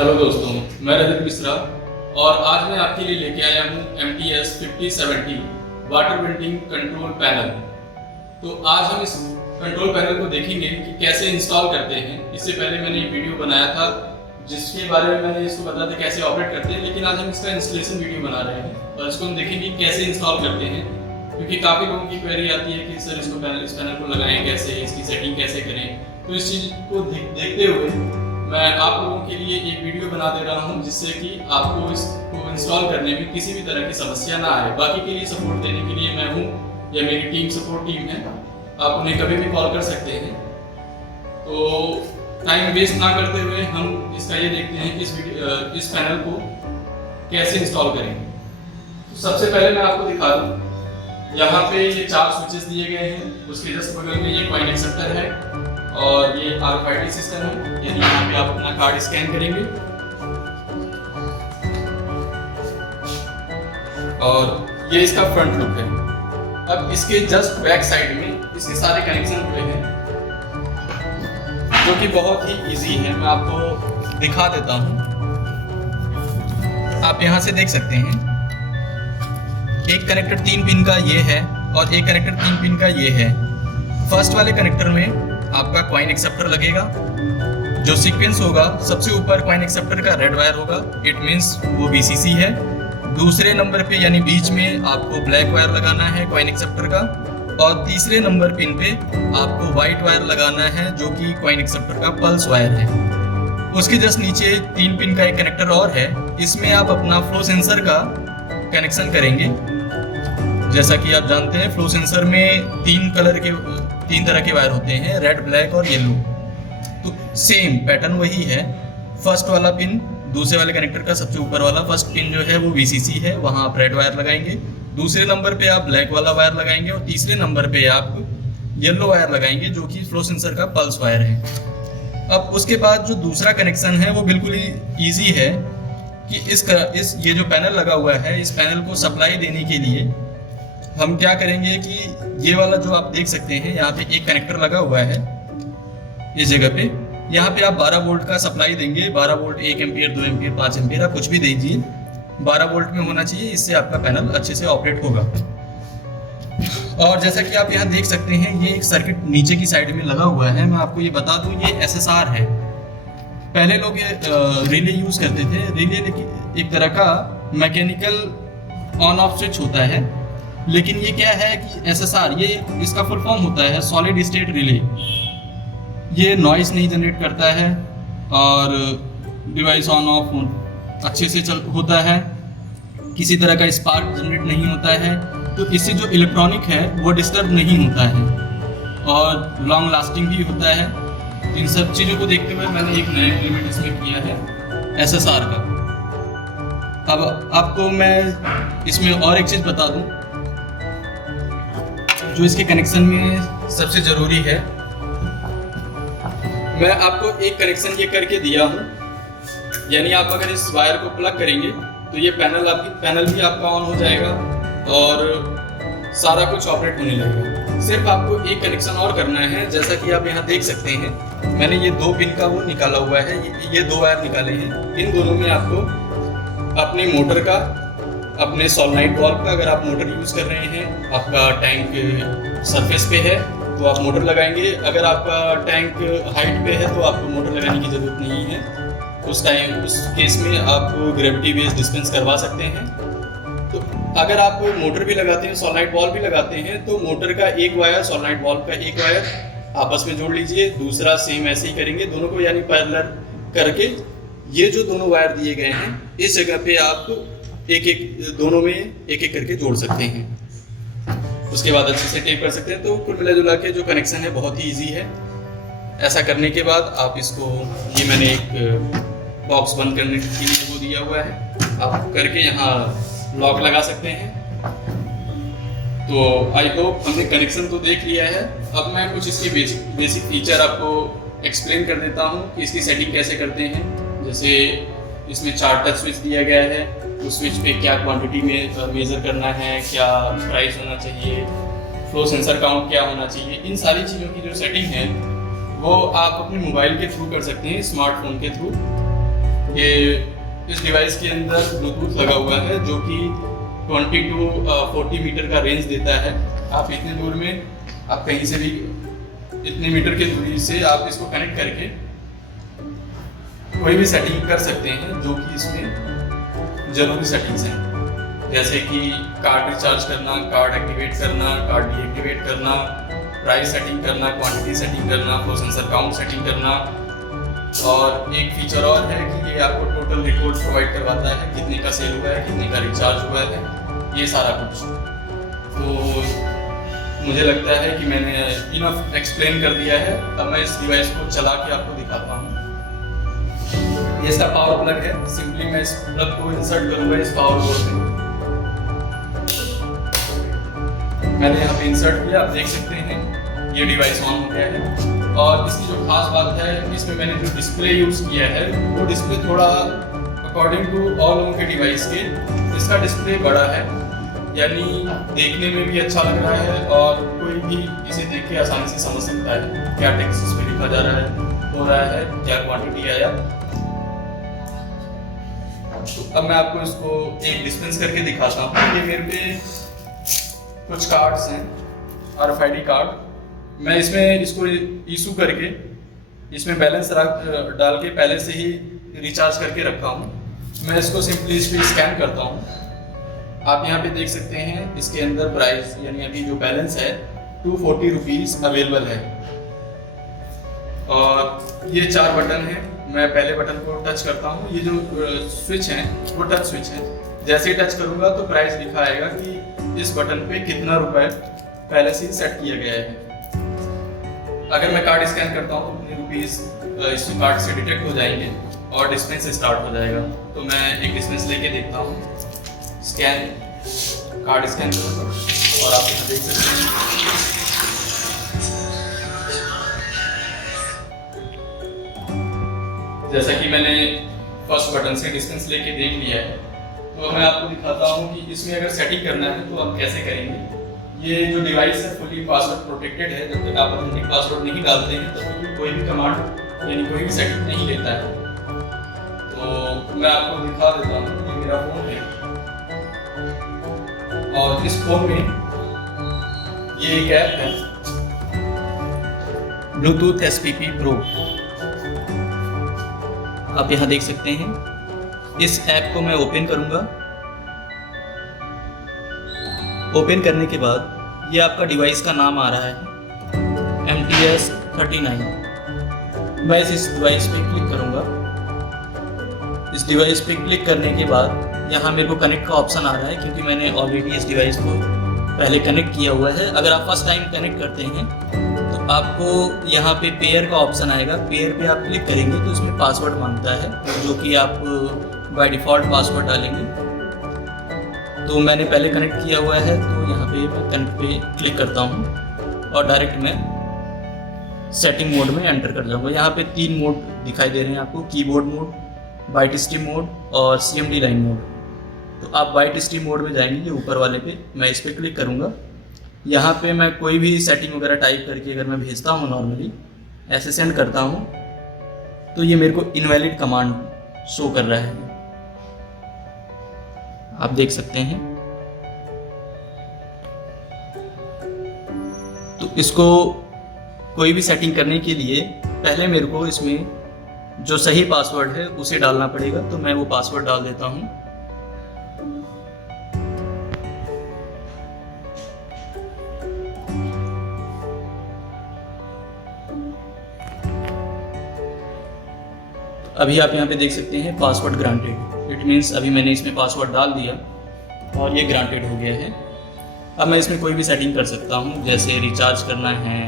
Hello दोस्तों, मैं रजत मिश्रा और आज मैं आपके लिए लेके आया हूँ MTS 5070 वाटर वेंटिंग कंट्रोल पैनल। तो आज हम इस कंट्रोल पैनल को देखेंगे कि कैसे इंस्टॉल करते हैं। इससे पहले मैंने एक वीडियो बनाया था जिसके बारे में मैंने इसको बताया था कैसे ऑपरेट करते हैं, लेकिन आज हम इसका इंस्टॉलेशन वीडियो बना रहे हैं और इसको हम देखेंगे कैसे इंस्टॉल करते हैं, क्योंकि काफ़ी लोगों की क्वेरी आती है कि सर इस पैनल को लगाएं कैसे, इसकी सेटिंग कैसे करें। तो इस चीज़ को देखते हुए मैं आप लोगों के लिए एक वीडियो बना दे रहा हूं जिससे कि आपको इसको इंस्टॉल करने में किसी भी तरह की समस्या ना आए। बाकी के लिए सपोर्ट देने के लिए मैं हूं या मेरी टीम सपोर्ट टीम है, आप उन्हें कभी भी कॉल कर सकते हैं। तो टाइम वेस्ट ना करते हुए हम इसका ये देखते हैं कि इस पैनल को कैसे इंस्टॉल करेंगे। तो सबसे पहले मैं आपको दिखा दूँ, यहाँ पे ये 4 स्विचेस दिए गए हैं, उसके जस्ट बगल में ये कॉइन एक्सेप्टर है और ये RFID सिस्टम है, यानी यहाँ पे आप अपना कार्ड स्कैन करेंगे और ये इसका फ्रंट लुक है। अब इसके जस्ट बैक साइड में इसके सारे कनेक्शन हुए हैं जो कि बहुत ही इजी है। मैं आपको दिखा देता हूँ, आप यहाँ से देख सकते हैं एक कनेक्टर 3 पिन का ये है और एक कनेक्टर 3 पिन का ये है। फर्स्ट वाले कनेक्टर में आपका कॉइन एक्सेप्टर लगेगा, जो सीक्वेंस होगा सबसे ऊपर कॉइन एक्सेप्टर का रेड वायर होगा, इट मींस वो VCC है। दूसरे नंबर पे यानी बीच में आपको ब्लैक वायर लगाना है कॉइन एक्सेप्टर का, और तीसरे नंबर पिन पे आपको वाइट वायर लगाना है जो कि कॉइन एक्सेप्टर का पल्स वायर है। उसके जस्ट नीचे 3 पिन का एक कनेक्टर और है, इसमें आप अपना फ्लो सेंसर का कनेक्शन करेंगे। जैसा कि आप जानते हैं फ्लो सेंसर में 3 तरह के वायर होते हैं, रेड, ब्लैक और येलो। तो सेम पैटर्न वही है। फर्स्ट वाला पिन दूसरे वाले कनेक्टर का सबसे ऊपर वाला फर्स्ट पिन जो है वो VCC है, वहाँ आप रेड वायर लगाएंगे। दूसरे नंबर पे आप ब्लैक वाला वायर लगाएंगे और तीसरे नंबर पे आप येलो वायर लगाएंगे जो कि फ्लो सेंसर का पल्स वायर है। अब उसके बाद जो दूसरा कनेक्शन है वो बिल्कुल ही ईजी है कि ये जो पैनल लगा हुआ है, इस पैनल को सप्लाई देने के लिए हम क्या करेंगे कि ये वाला जो आप देख सकते हैं यहाँ पे एक कनेक्टर लगा हुआ है इस जगह पे, यहाँ पे आप 12 वोल्ट का सप्लाई देंगे। 12 वोल्ट, 1 एम्पियर, 2 एम्पियर, 5 एम्पियर, आप कुछ भी दीजिए, 12 वोल्ट में होना चाहिए, इससे आपका पैनल अच्छे से ऑपरेट होगा। और जैसा कि आप यहाँ देख सकते हैं ये एक सर्किट नीचे की साइड में लगा हुआ है। मैं आपको ये बता दूं ये SSR है। पहले लोग रिले यूज करते थे। रिले एक तरह का मैकेनिकल ऑन ऑफ स्विच होता है, लेकिन ये क्या है कि SSR, ये इसका फुल फॉर्म होता है सॉलिड स्टेट रिले। ये नॉइस नहीं जनरेट करता है और डिवाइस ऑन ऑफ अच्छे से होता है, किसी तरह का स्पार्क जनरेट नहीं होता है। तो इससे जो इलेक्ट्रॉनिक है वो डिस्टर्ब नहीं होता है और लॉन्ग लास्टिंग भी होता है। इन सब चीज़ों को देखते हुए मैंने एक नया इम्प्लीमेंट इसमें किया है SSR का। अब आपको मैं इसमें और एक चीज़ बता दूं जो इसके कनेक्शन में सबसे ज़रूरी है। मैं आपको एक कनेक्शन ये करके दिया हूँ, यानी आप अगर इस वायर को प्लग करेंगे तो ये पैनल भी आपका ऑन हो जाएगा और सारा कुछ ऑपरेट होने लगेगा। सिर्फ आपको एक कनेक्शन और करना है। जैसा कि आप यहाँ देख सकते हैं मैंने ये 2 पिन का वो निकाला हुआ है, ये 2 वायर निकाले हैं। इन दोनों में आपको अपने मोटर का, अपने सोलेनोइड वाल्व का, अगर आप मोटर यूज़ कर रहे हैं, आपका टैंक सरफेस पे है तो आप मोटर लगाएंगे। अगर आपका टैंक हाइट पे है तो आपको मोटर लगाने की ज़रूरत नहीं है। उस केस में आप ग्रेविटी बेस्ड डिस्पेंस करवा सकते हैं। तो अगर आप मोटर भी लगाते हैं, सोलेनोइड वाल्व भी लगाते हैं, तो मोटर का एक वायर, सोलेनोइड वाल्व का एक वायर आपस में जोड़ लीजिए। दूसरा सेम ऐसे ही करेंगे, दोनों को यानी पैरेलल करके ये जो दोनों वायर दिए गए हैं इस जगह पे आप दोनों में एक एक करके जोड़ सकते हैं। उसके बाद अच्छे से टेप कर सकते हैं। तो कुल मिला जुला के जो कनेक्शन है बहुत ही इजी है। ऐसा करने के बाद आप इसको, ये मैंने एक बॉक्स बंद करने के लिए वो दिया हुआ है, आप करके यहाँ लॉक लगा सकते हैं। तो आई होप हमने कनेक्शन तो देख लिया है। अब मैं कुछ इसके बेसिक फीचर आपको एक्सप्लेन कर देता हूँ कि इसकी सेटिंग कैसे करते हैं। जैसे इसमें 4 टच स्विच दिया गया है, उस स्विच पे क्या क्वांटिटी में मेज़र करना है, क्या प्राइस होना चाहिए, फ्लो सेंसर काउंट क्या होना चाहिए, इन सारी चीज़ों की जो सेटिंग है वो आप अपने मोबाइल के थ्रू कर सकते हैं, स्मार्टफोन के थ्रू। ये इस डिवाइस के अंदर ब्लूटूथ लगा हुआ है जो कि 20 to 40 मीटर का रेंज देता है। आप इतने दूर में, आप कहीं से भी इतने मीटर की दूरी से आप इसको कनेक्ट करके कोई भी सेटिंग कर सकते हैं जो कि इसमें ज़रूरी सेटिंग्स हैं, जैसे कि कार्ड रिचार्ज करना, कार्ड एक्टिवेट करना, कार्ड डीएक्टिवेट करना, प्राइस सेटिंग करना, क्वांटिटी सेटिंग करना, फ्लो सेंसर काउंट सेटिंग करना। और एक फीचर और है कि ये आपको टोटल रिकॉर्ड प्रोवाइड करवाता है, कितने का सेल हुआ है, कितने का रिचार्ज हुआ है, ये सारा कुछ। तो मुझे लगता है कि मैंने इनफ एक्सप्लेन कर दिया है। अब मैं इस डिवाइस को चला के आपको दिखाता हूँ। ये इसका पावर प्लग है। सिंपली मैं इस प्लग को इंसर्ट करूँगा इस पावर बोर्ड में। मैंने यहाँ पे इंसर्ट किया, आप देख सकते हैं ये डिवाइस ऑन हो गया है। और इसकी जो खास बात है, इसमें मैंने जो डिस्प्ले यूज़ किया है वो डिस्प्ले थोड़ा अकॉर्डिंग टू ऑल लोगों के डिवाइस के इसका डिस्प्ले बड़ा है, यानी देखने में भी अच्छा लग रहा है और कोई भी इसे देख के आसानी से समझ सकता है क्या टेक्स्ट इस पे लिखा जा रहा है, हो रहा है, क्या क्वांटिटी आया। तो अब मैं आपको इसको एक डिस्पेंस करके दिखाता हूँ। ये मेरे पे कुछ कार्ड्स हैं, RFID कार्ड। मैं इसमें इसको इशू करके इसमें बैलेंस डाल के पहले से ही रिचार्ज करके रखा हूँ। मैं इसको सिंपली इस पर स्कैन करता हूँ। आप यहाँ पे देख सकते हैं इसके अंदर प्राइस यानी अभी जो बैलेंस है 240 रुपीज़ अवेलेबल है। और ये 4 बटन हैं। मैं पहले बटन को टच करता हूँ। ये जो स्विच है वो टच स्विच है। जैसे ही टच करूँगा तो प्राइस लिखा आएगा कि इस बटन पे कितना रुपए पहले से ही सेट किया गया है। अगर मैं कार्ड स्कैन करता हूँ तो अपने रुपीज़ इस कार्ड से डिटेक्ट हो जाएंगे और डिस्पेंस स्टार्ट हो जाएगा। तो मैं एक डिस्पेंस लेके देखता हूँ। स्कैन, कार्ड स्कैन करूँगा और आप यहाँ देख सकते हैं जैसा कि मैंने फर्स्ट बटन से डिस्टेंस लेके देख लिया है। तो मैं आपको दिखाता हूँ कि इसमें अगर सेटिंग करना है तो आप कैसे करेंगे। ये जो डिवाइस है फुली पासवर्ड प्रोटेक्टेड है। जब तक आप ऑथेंटिक पासवर्ड नहीं डालते हैं तो कोई भी कमांड यानी कोई भी सेटिंग नहीं लेता है। तो मैं आपको दिखा देता हूँ। ये मेरा फ़ोन है और इस फोन में ये एक ऐप है ब्लूटूथ SPP Pro। आप यहाँ देख सकते हैं। इस ऐप को मैं ओपन करूँगा। ओपन करने के बाद ये आपका डिवाइस का नाम आ रहा है MTS 39। मैं इस डिवाइस पे क्लिक करूँगा। इस डिवाइस पे क्लिक करने के बाद यहाँ मेरे को कनेक्ट का ऑप्शन आ रहा है क्योंकि मैंने ऑलरेडी इस डिवाइस को पहले कनेक्ट किया हुआ है। अगर आप फर्स्ट टाइम कनेक्ट करते हैं तो आपको यहाँ पे पेयर का ऑप्शन आएगा। पेयर पे आप क्लिक करेंगे तो इसमें पासवर्ड मांगता है जो कि आप बाय डिफ़ॉल्ट पासवर्ड डालेंगे। तो मैंने पहले कनेक्ट किया हुआ है तो यहाँ पे मैं कनेक्ट पे क्लिक करता हूँ और डायरेक्ट मैं सेटिंग मोड में एंटर कर जाऊँगा। यहाँ पे 3 मोड दिखाई दे रहे हैं आपको, keyboard mode, byte stream mode और CMD लाइन मोड। तो आप बाइट स्ट्रीम मोड में जाएंगे, ये ऊपर वाले पे मैं इस पर क्लिक करूँगा। यहाँ पे मैं कोई भी सेटिंग वगैरह टाइप करके अगर मैं भेजता हूँ नॉर्मली ऐसे सेंड करता हूँ तो ये मेरे को इनवैलिड कमांड शो कर रहा है। आप देख सकते हैं। तो इसको कोई भी सेटिंग करने के लिए पहले मेरे को इसमें जो सही पासवर्ड है उसे डालना पड़ेगा। तो मैं वो पासवर्ड डाल देता हूँ। अभी आप यहाँ पे देख सकते हैं पासवर्ड ग्रांटेड। इट मीन्स अभी मैंने इसमें पासवर्ड डाल दिया और ये ग्रांटेड हो गया है। अब मैं इसमें कोई भी सेटिंग कर सकता हूँ, जैसे रिचार्ज करना है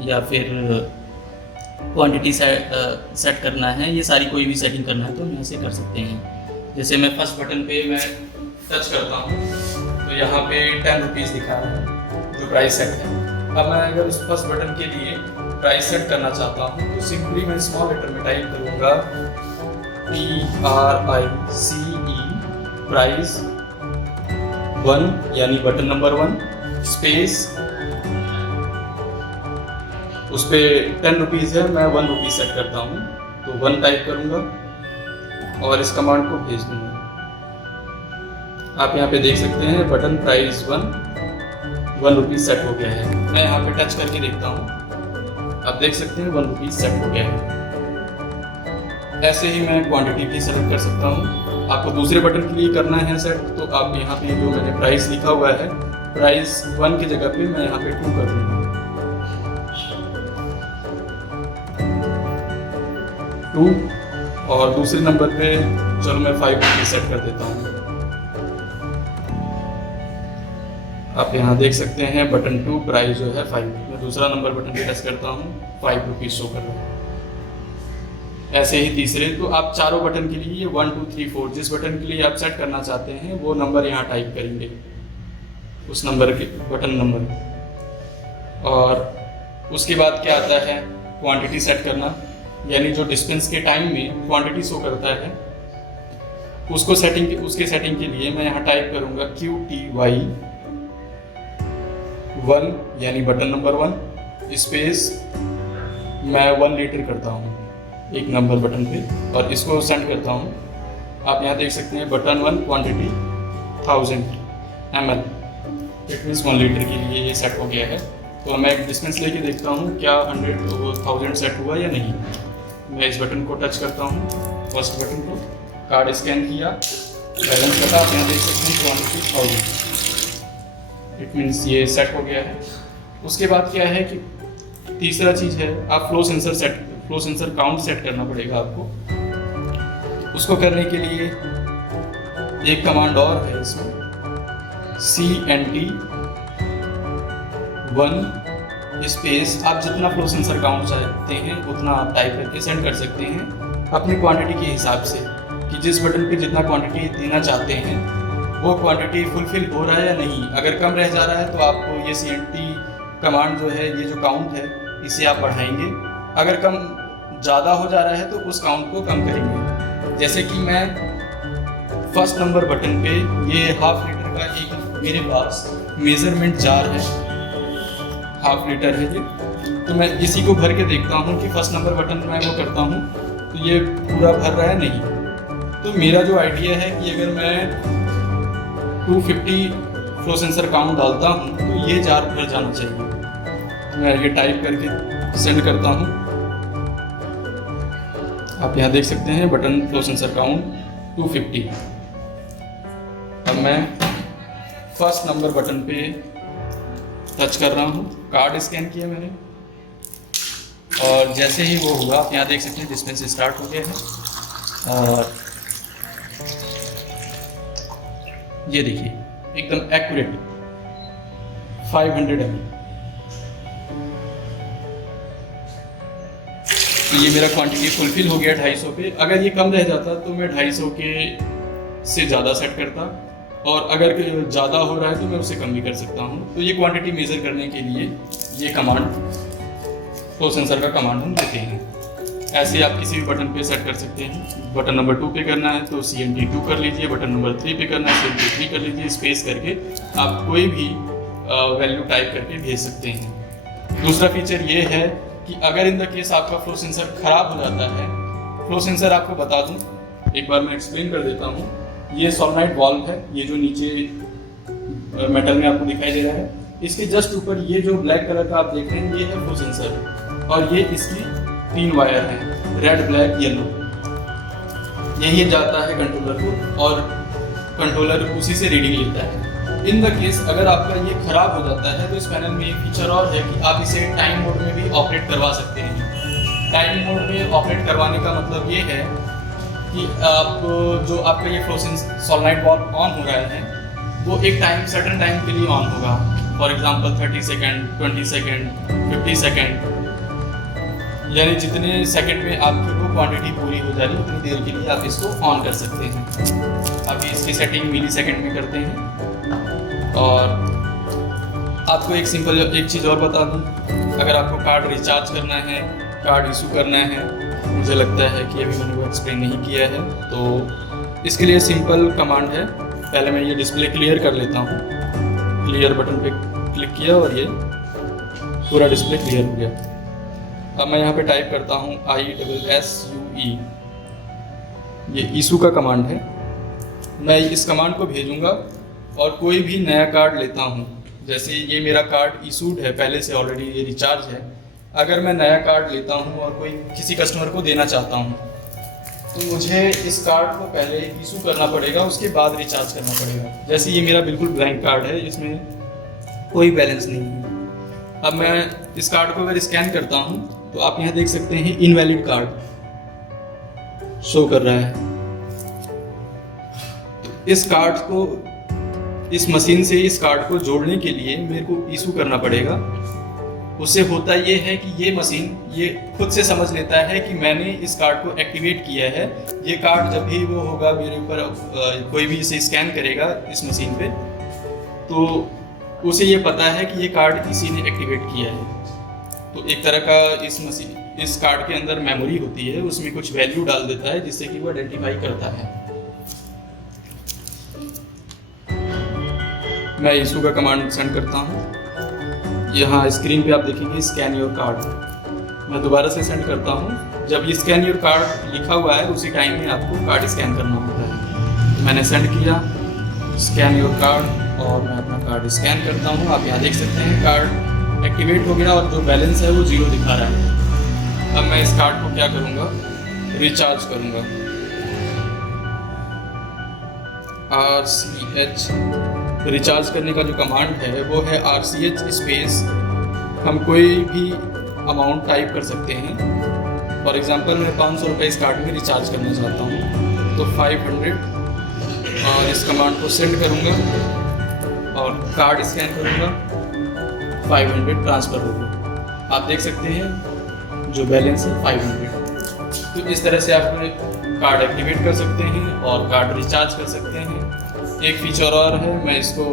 या फिर क्वांटिटी सेट करना है, ये सारी कोई भी सेटिंग करना है तो हम यहाँ से कर सकते हैं। जैसे मैं फर्स्ट बटन पे मैं टच करता हूँ तो यहाँ पे 10 रुपीज़ दिखा रहा है जो प्राइस सेट है। अब मैं अगर उस फर्स्ट बटन के लिए प्राइस सेट करना चाहता हूँ तो सिंपली मैं स्मॉल लेटर में टाइप करूँगा PRICE प्राइस 1 यानी बटन नंबर 1 स्पेस, उस पर 10 रुपीज़ है, मैं 1 रुपीज़ सेट करता हूँ तो 1 टाइप करूँगा। और इस कमांड को भेज दूंगा। आप यहाँ पे देख सकते हैं बटन प्राइस 1 रुपीज़ सेट हो गया है। मैं यहाँ पे टच करके देखता हूँ, आप देख सकते हैं 1 रुपीज़ सेट हो गया है। ऐसे ही मैं क्वांटिटी भी सेलेक्ट कर सकता हूँ। आपको दूसरे बटन के लिए करना है सेट, तो आप यहाँ पे जो मैंने प्राइस लिखा हुआ है, प्राइस 1 की जगह पे मैं यहाँ पे 2 कर दूँगा, 2। और दूसरे नंबर पे चलो मैं 5 रुपीज़ सेट कर देता हूँ। आप यहाँ देख सकते हैं बटन 2 प्राइस जो है 5। मैं दूसरा नंबर बटन पे प्रेस करता हूँ, 5 रुपीज़ शो कर रहा है। ऐसे ही तीसरे, तो आप चारों बटन के लिए 1 2 3 4 जिस बटन के लिए आप सेट करना चाहते हैं वो नंबर यहाँ टाइप करेंगे, उस नंबर के बटन नंबर। और उसके बाद क्या आता है, क्वांटिटी सेट करना, यानी जो डिस्पेंस के टाइम में क्वांटिटी शो करता है उसको उसके सेटिंग के लिए मैं यहाँ टाइप करूँगा QTY 1 यानी बटन नंबर 1 स्पेस मैं 1 लीटर करता हूँ एक नंबर बटन पे और इसको सेंड करता हूँ। आप यहाँ देख सकते हैं button 1 quantity 1000 ml, it means 1 litre के लिए ये सेट हो गया है। तो मैं एक डिस्पेंस लेके देखता हूँ क्या 1000 सेट हुआ या नहीं। मैं इस बटन को टच करता हूँ, फर्स्ट बटन को, कार्ड स्कैन किया, बैलेंस कटा, आप यहाँ देख सकते हैं क्वांटिटी 1000, इट मीन्स ये सेट हो गया है। उसके बाद क्या है कि तीसरा चीज़ है, आप फ्लो सेंसर काउंट सेट करना पड़ेगा आपको। उसको करने के लिए एक कमांड और है इसमें, CNT 1 स्पेस, आप जितना फ्लो सेंसर काउंट चाहते हैं उतना आप टाइप करके सेंड कर सकते हैं अपनी क्वांटिटी के हिसाब से, कि जिस बटन पे जितना क्वांटिटी देना चाहते हैं वो क्वांटिटी फुलफिल हो रहा है या नहीं। अगर कम रह जा रहा है तो आपको ये CNT कमांड जो है, ये जो काउंट है, इसे आप बढ़ाएंगे। अगर कम ज़्यादा हो जा रहा है तो उस काउंट को कम करेंगे। जैसे कि मैं फर्स्ट नंबर बटन पे ये ½ लीटर का एक मेरे पास मेज़रमेंट जार है, ½ लीटर है ये, तो मैं इसी को भर के देखता हूँ कि फर्स्ट नंबर बटन मैं वो करता हूँ तो ये पूरा भर रहा है नहीं। तो मेरा जो आइडिया है कि अगर मैं 250 फ्लो सेंसर काउंट डालता हूँ तो ये जार भर जाना चाहिए। मैं ये टाइप करके सेंड करता हूँ। आप यहाँ देख सकते हैं बटन फ्लो सेंसर काउंट 250। अब मैं फर्स्ट नंबर बटन पे टच कर रहा हूँ, कार्ड स्कैन किया मैंने, और जैसे ही वो हुआ आप यहाँ देख सकते हैं डिस्पेंस स्टार्ट हो गया है। और ये देखिए एकदम एक्यूरेट 500 ml। तो ये मेरा क्वांटिटी फुलफिल हो गया 250 पे। अगर ये कम रह जाता तो मैं 250 के से ज़्यादा सेट करता, और अगर ज़्यादा हो रहा है तो मैं उससे कम भी कर सकता हूँ। तो ये क्वांटिटी मेज़र करने के लिए ये कमांड, फ्लो सेंसर का कमांड हम देते हैं। ऐसे आप किसी भी बटन पे सेट कर सकते हैं। बटन नंबर 2 पे करना है तो CNT 2 कर लीजिए, बटन नंबर 3 पे करना है CNT 3 कर लीजिए, स्पेस करके आप कोई भी वैल्यू टाइप करके भेज सकते हैं। दूसरा फीचर ये है कि अगर इन द केस आपका फ्लो सेंसर खराब हो जाता है, फ्लो सेंसर आपको बता दूं, एक बार मैं एक्सप्लेन कर देता हूं। ये सोलेनॉइड वाल्व है, ये जो नीचे मेटल में आपको दिखाई दे रहा है, इसके जस्ट ऊपर ये जो ब्लैक कलर का आप देख रहे हैं ये है फ्लो सेंसर, और ये इसकी 3 वायर हैं, रेड, ब्लैक, येलो। यही जाता है कंट्रोलर को और कंट्रोलर उसी से रीडिंग लेता है। इन द केस अगर आपका ये खराब हो जाता है तो इस पैनल में एक फीचर और है कि आप इसे टाइम मोड में भी ऑपरेट करवा सकते हैं। टाइम मोड में ऑपरेट करवाने का मतलब ये है कि आप जो आपका ये फ्लो सोलेनॉइड वाल्व ऑन हो रहा है वो एक सर्टेन टाइम के लिए ऑन होगा। For example 30 second, 20 second, 50 second, यानी जितने सेकंड में आपकी वो क्वांटिटी पूरी हो जा रही है उतनी देर के लिए आप इसको ऑन कर सकते हैं। अभी इसकी सेटिंग मिली सेकंड में करते हैं। और आपको एक सिंपल एक चीज़ और बता दूं, अगर आपको कार्ड रिचार्ज करना है, कार्ड इशू करना है, मुझे लगता है कि अभी मैंने वो एक्सप्लेन नहीं किया है, तो इसके लिए सिंपल कमांड है। पहले मैं ये डिस्प्ले क्लियर कर लेता हूँ। क्लियर बटन पे क्लिक किया और ये पूरा डिस्प्ले क्लियर हो गया। अब मैं यहाँ पे टाइप करता हूँ ISSUE ये इशू का कमांड है। मैं इस कमांड को भेजूंगा और कोई भी नया कार्ड लेता हूँ, जैसे ये मेरा कार्ड इशूड है, पहले से ऑलरेडी ये रिचार्ज है। अगर मैं नया कार्ड लेता हूँ और कोई किसी कस्टमर को देना चाहता हूँ तो मुझे इस कार्ड को पहले इशू करना पड़ेगा, उसके बाद रिचार्ज करना पड़ेगा। जैसे ये मेरा बिल्कुल ब्लैंक कार्ड है, इसमें कोई बैलेंस नहीं है। अब मैं इस कार्ड को अगर स्कैन करता हूँ तो आप यहाँ देख सकते हैं इनवैलिड कार्ड शो कर रहा है। तो इस कार्ड को, इस मशीन से इस कार्ड को जोड़ने के लिए मेरे को इशू करना पड़ेगा। उससे होता ये है कि ये मशीन ये खुद से समझ लेता है कि मैंने इस कार्ड को एक्टिवेट किया है। ये कार्ड जब भी वो होगा मेरे ऊपर, कोई भी इसे स्कैन करेगा इस मशीन पे, तो उसे ये पता है कि ये कार्ड किसी ने एक्टिवेट किया है। तो एक तरह का इस कार्ड के अंदर मेमोरी होती है, उसमें कुछ वैल्यू डाल देता है जिससे कि वो आइडेंटिफाई करता है। मैं इशू का कमांड सेंड करता हूँ। यहाँ स्क्रीन पे आप देखेंगे स्कैन योर कार्ड। मैं दोबारा से सेंड करता हूँ। जब ये स्कैन योर कार्ड लिखा हुआ है उसी टाइम में आपको कार्ड स्कैन करना होता है। तो मैंने सेंड किया स्कैन योर कार्ड और मैं अपना कार्ड स्कैन करता हूँ। आप यहाँ देख सकते हैं कार्ड एक्टिवेट हो गया और जो बैलेंस है वो 0 दिखा रहा है। अब मैं इस कार्ड को क्या करूँगा, रिचार्ज करूँगा। RCH रिचार्ज करने का जो कमांड है वो है RCH स्पेस, हम कोई भी अमाउंट टाइप कर सकते हैं। फॉर एग्जांपल मैं 500 रुपये इस कार्ड में रिचार्ज करना चाहता हूँ तो 500, और इस कमांड को सेंड करूँगा और कार्ड स्कैन करूँगा, 500 ट्रांसफ़र होगा। आप देख सकते हैं जो बैलेंस है 500। तो इस तरह से आप कार्ड एक्टिवेट कर सकते हैं और कार्ड रिचार्ज कर सकते हैं। एक फीचर और है, मैं इसको,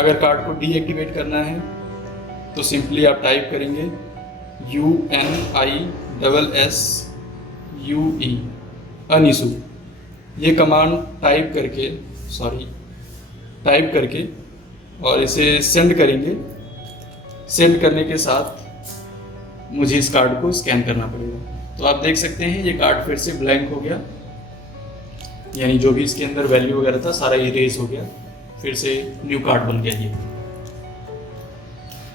अगर कार्ड को डीएक्टिवेट करना है तो सिंपली आप टाइप करेंगे UNISSUE अनइशू। ये कमांड टाइप करके और इसे सेंड करेंगे। सेंड करने के साथ मुझे इस कार्ड को स्कैन करना पड़ेगा। तो आप देख सकते हैं ये कार्ड फिर से ब्लैंक हो गया, यानी जो भी इसके अंदर वैल्यू वगैरह था सारा इरेज हो गया, फिर से न्यू कार्ड बन गया। ये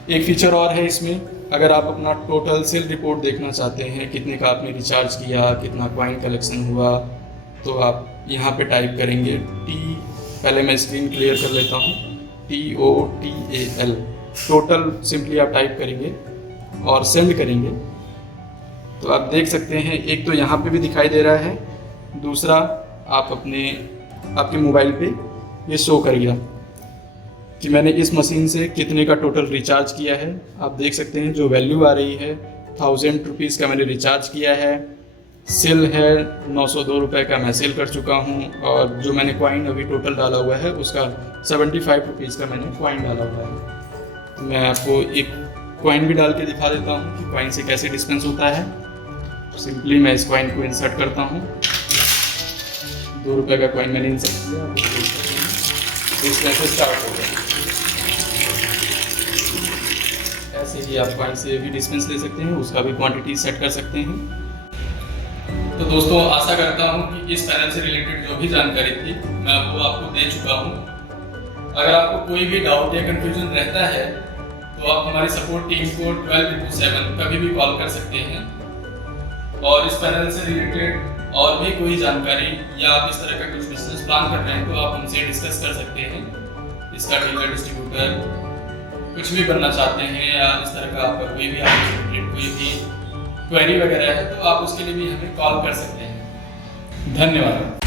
एक फीचर और है इसमें, अगर आप अपना टोटल सेल रिपोर्ट देखना चाहते हैं, कितने का आपने रिचार्ज किया, कितना कॉइन कलेक्शन हुआ, तो आप यहाँ पे टाइप करेंगे पहले मैं स्क्रीन क्लियर कर लेता हूँ, TOTAL टोटल सिंपली आप टाइप करेंगे और सेंड करेंगे। तो आप देख सकते हैं एक तो यहाँ पे भी दिखाई दे रहा है, दूसरा आप आपके मोबाइल पे ये शो कर गया कि मैंने इस मशीन से कितने का टोटल रिचार्ज किया है। आप देख सकते हैं जो वैल्यू आ रही है 1000 रुपीज़ का मैंने रिचार्ज किया है, सेल है 902 रुपये का मैं सेल कर चुका हूँ, और जो मैंने कॉइन अभी टोटल डाला हुआ है उसका 75 रुपीज़ का मैंने कॉइन डाला हुआ है। तो मैं आपको एक कॉइन भी डाल के दिखा देता हूँ कि कॉइन से कैसे डिस्पेंस होता है। सिंपली मैं इस कॉइन को इंसर्ट करता हूँ, 2 रुपये का कॉइन मैंने इंसर्ट किया, इस तरह से स्टार्ट हो गया। ऐसे ही आप कॉइन से भी डिस्पेंस ले सकते हैं, उसका भी क्वांटिटी सेट कर सकते हैं। तो दोस्तों आशा करता हूँ कि इस पैनल से रिलेटेड जो भी जानकारी थी मैं वो आपको दे चुका हूँ। अगर आपको कोई भी डाउट या कंफ्यूजन रहता है तो आप हमारी सपोर्ट टीम को 12x7 कभी भी कॉल कर सकते हैं। और इस पैनल से रिलेटेड और भी कोई जानकारी या आप इस तरह का कुछ बिजनेस प्लान कर रहे हैं तो आप हमसे डिस्कस कर सकते हैं। इसका डीलर डिस्ट्रीब्यूटर कुछ भी बनना चाहते हैं या इस तरह का आपका कोई भी क्वेरी वगैरह है तो आप उसके लिए भी हमें कॉल कर सकते हैं। धन्यवाद।